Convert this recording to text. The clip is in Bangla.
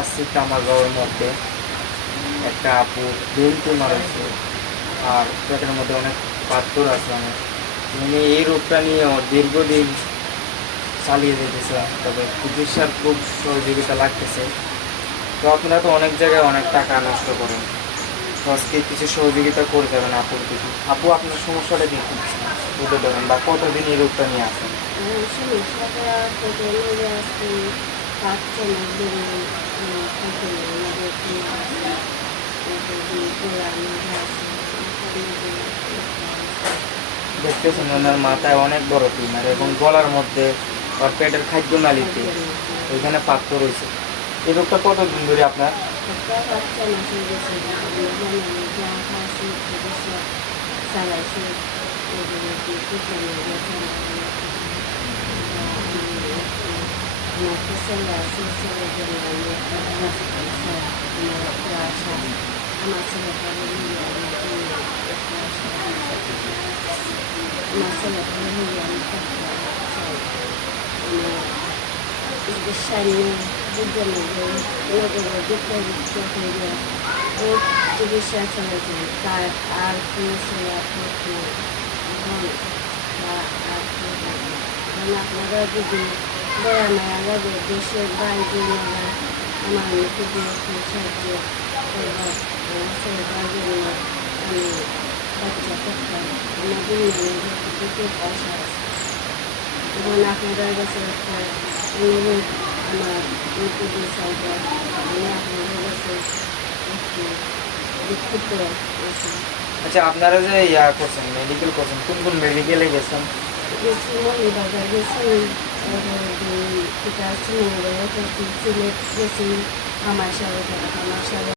আসছি কামারগাঁওয়ের মধ্যে। একটা আপু বেল্টে মারছে, আর পেটের মধ্যে অনেক পাথর আছে অনেক। উনি এই রোগটা নিয়ে দীর্ঘদিন চালিয়ে যেতেছে, তবে চিকিৎসার খুব সহযোগিতা লাগতেছে। তো আপনারা তো অনেক জায়গায় অনেক টাকা নষ্ট করেন, তো আজকে কিছু সহযোগিতা করে যাবেন আপুর দিকে। আপু, আপনার সমস্যাটা কি তুলে ধরেন, বা কতদিন এই রোগটা নিয়ে আসেন? সমস্যাটা থেকে লেগে আসছি ৫-৬ মাস ধরে থাকে আমাদের গোড়ার মধ্যে আছে মাথার মধ্যে দেখতেছেন ওনার মাথায় অনেক বড় টিউমার, এবং গলার মধ্যে আর পেটের খাদ্য নালীতে খাদ্য নিতে ওইখানে পাথর রয়েছে। এই রোগটা কতদিন ধরে আপনার? একটা ৫-৬ মাস হয়ে গেছে আমরা জানি যা খাওয়াছি চিকিৎসা চালাইছি এগুলো দিয়ে কুচলে গেছে আমার তো ছেলে আছে ছেলের জন্য আমি একটা কাজ করছি আমার একটা আশা আমার ছেলেটাকে নিয়ে আমি একটা আশা আমার ছেলেটাকে নিয়ে আমি থাকতে চাই আমার সামনে বুঝলাম যে নগরের বিপ্লবিত হয়ে ও চিকিৎসা চলেছেন তার আর কোনো ছেলে আপনি বা আর আপনারা যদি দয়া মায়া লাগে দেশের বাইরে আমার খুবই সাহায্য করবার ছেলেটার জন্য আমি বাচ্চা করতাম আমার দুটো পয়সা আছে এবং আপনাদের কাছে একটা অনুরোধ আমার ইউটিউবে সাইডে আমি আপনাদের কাছে একটু দুঃখিত আছি। আচ্ছা, আপনারা যে করছেন, মেডিকেল করছেন, কোন কোন মেডিকেলে গেছেন? গেছি মৌলভীবাজার গেছি এটা সিলেট গেছি আমার সাথে